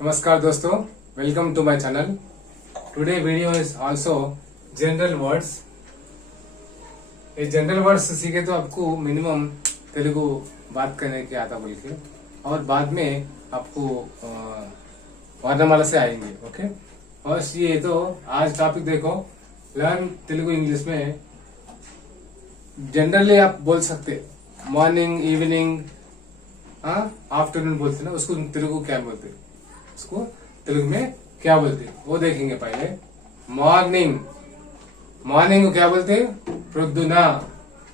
नमस्कार दोस्तों, welcome to my channel. Today video is also general words. ये general words सीखे तो आपको मिनिमम तेलुगु बात करने की आता बोल के, और बाद में आपको वर्णमाला से आएंगे। ओके, और ये तो आज टॉपिक देखो, लर्न तेलुगु इंग्लिश में। जनरली आप बोल सकते मॉर्निंग, इवनिंग, आफ्टरनून बोलते ना, उसको तेलुगु क्या बोलते, उसको तेलुगु में क्या बोलते वो देखेंगे। पहले मॉर्निंग, मॉर्निंग को क्या बोलते? प्रొద్దున,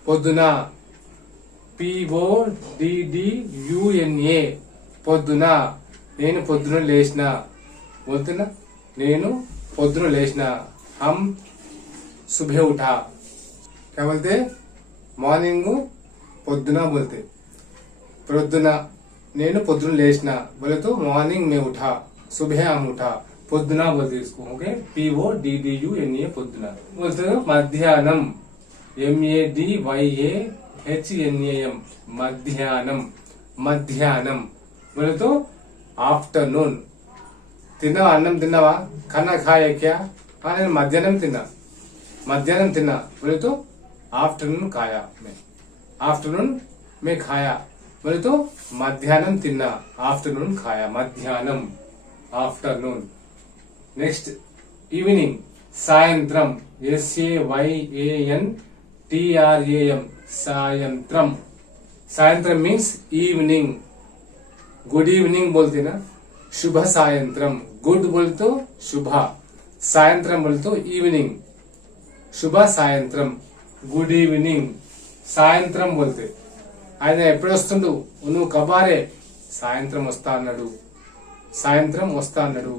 పొద్దున, PODDUNA, పొద్దున। నేను పొద్దున లేచిన बोलते ना, నేను పొద్దున లేచిన। हम सुबह उठा, क्या बोलते? మార్నింగ్ పొద్దున बोलते। ప్రొద్దున నేను పొద్దున లేచిన बोले तो मॉर्निंग में उठा, सुबह हम उठा। పొద్దున बोलते इसको। ओके, PODDUNA, పొద్దున। बोलते మధ్యాహ్నం, MADYAHNAM, మధ్యాహ్నం, మధ్యాహ్నం बोले तो आफ्टरनून। తిన్నావా? అన్నం తిన్నావా? खाना खाया क्या? నేను మధ్యాహ్నం తిన్నా, మధ్యాహ్నం తిన్నా बोले तो आफ्टरनून खाया मैं, आफ्टरनून में खाया बोले तो మధ్యాహ్నం తిన్నా, आफ्टरनून खाया, మధ్యాహ్నం, आफ्टरनून। नेक्स्ट ఈవినింగ్, సాయంత్రం, SAYANTRAM, సాయంత్రం। సాయంత్రం मीन्स ఈవినింగ్। गुड ఈవినింగ్ बोलते ना, शुभ సాయంత్రం। गुड बोले तो शुभ, సాయంత్రం बोले तो ఈవినింగ్, शुभ సాయంత్రం, గుడ్ ఈవినింగ్। సాయంత్రం बोलते ఆయన ఎప్పుడు వస్తుండు, నువ్వు కబారే, సాయంత్రం వస్తా అన్నాడు, సాయంత్రం వస్తా అన్నాడు।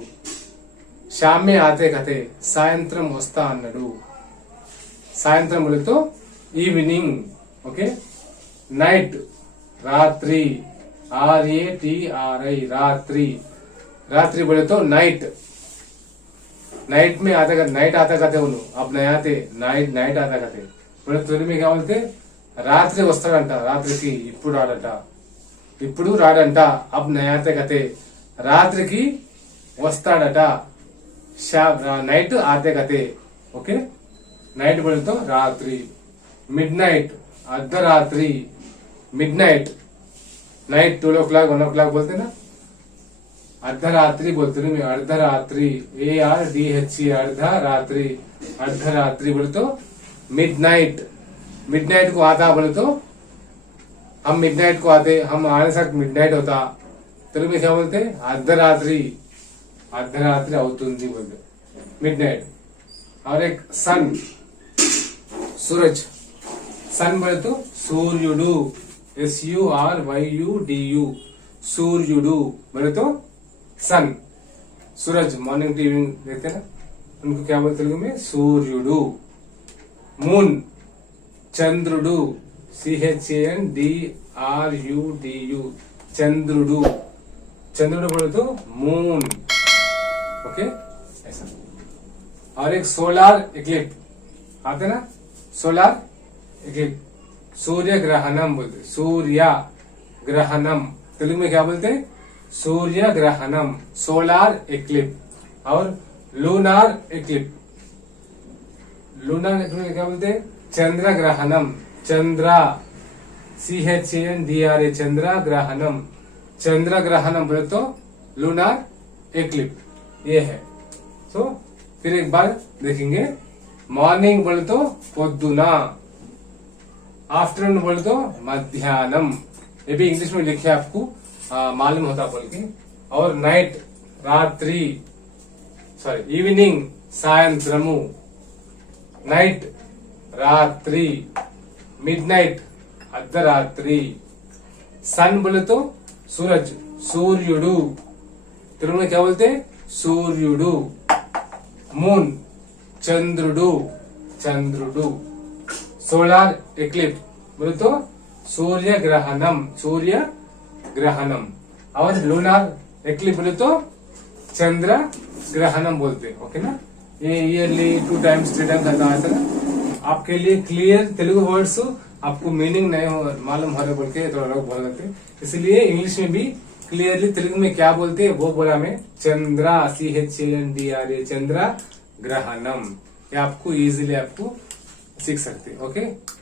షామే ఆతే కతే, సాయంత్రం వస్తా అన్నాడు, సాయంత్రం बोले तो ఈవినింగ్। ఓకే, నైట్, రాత్రి, RATRI, रात्रि, रात्रि बोले तो नाइट। नाइट में आता का, नाइट आता कहते उन्हों, अब नया आते नाइट, नाइट आता कहते बोले తెలుగు में क्या बोलते? రాత్రి వస్తాడంట, రాత్రికి ఇప్పుడు రాడట, ఇప్పుడు రాడంట। अब नया आते कहते రాత్రికి వస్తాడట, नाइट आते कहते। ओके, नाइट बोले तो रात्रि। Midnight, अर्धरात्रि, midnight. Night 12 o'clock 1 o'clock बोलते ना, अर्धरात्रि बोलते ना, अर्धरात्रि, ARDHE, अर्धरात्रि, अर्धरात्रि बोले तो मिडनाइट। मिडनाइट को आता बोले तो हम मिडनाइट को आते, हम आने तक मिडनाइट होता, तेलुगु में क्या बोलते? अर्धरात्रि, अर्धरात्रि అవుతుంది बोलते, मिडनाइट। और एक सन, सूरज, सन बोले तो सूर्युडु, SURYUDU, सूर्युडु बोले तो सन। सूरज मॉर्निंग टू इवनिंग देखते ना, उनको क्या बोलते तेलुगु में? सूर्युडु। मून, चंद्रुडु, CHANDRUDU, चंद्रुडु, चंद्रुडु बोले तो मून। ओके, ऐसा। और एक सोलार इक्लिप्स आते ना, सोलार इक्लिप्स, सूर्य ग्रहणम बोलते, सूर्य ग्रहणम। तेलुगु में क्या बोलते? सूर्य ग्रहणम, सोलार इक्लिप्स। और लूनार इक्लिप्स, लूनार इक्लिप्स क्या बोलते? चंद्र ग्रहणम, चंद्र, CHANDRA, चंद्र ग्रहणम। चंद्र ग्रहणम बोले तो लूनार इक्लिप्स, ये है। तो फिर एक बार देखेंगे। मॉर्निंग बोले तो పొద్దున, आफ्टरनून बोले तो मध्याह्नम। ये भी इंग्लिश में लिखे आपको मालूम होता बोल के। और नाइट, रात्रि, सॉरी ఈవినింగ్, సాయంత్రము। नाइट, रात्रि, मिडनाइट, अर्धरात्रि। सन बोले तो सूरज, सूर्युडु, तेलुगु में क्या बोलते? सूर्युडु। मून, चंद्रुडु, चंद्रुडु। सोलार इक्लिप्स बोले तो सूर्य ग्रहणम, सूर्य ग्रहणम। और लूनार इक्लिप्स बोले तो चंद्र ग्रहणम बोलते। ओके ना, ये ईयरली 2 times 3 times आता है ना। आपके लिए क्लियर तेलुगु वर्ड्स आपको मीनिंग नहीं मालूम हो रहे बोल के थोड़ा लोग बोल देते, इसलिए इंग्लिश में भी क्लियरली तेलुगु में क्या बोलते हैं वो बोला मैं, चंद्रा, CHANDRA, चंद्रा ग्रहणम। ये आपको इजीली आपको सीख सकते हैं। ओके।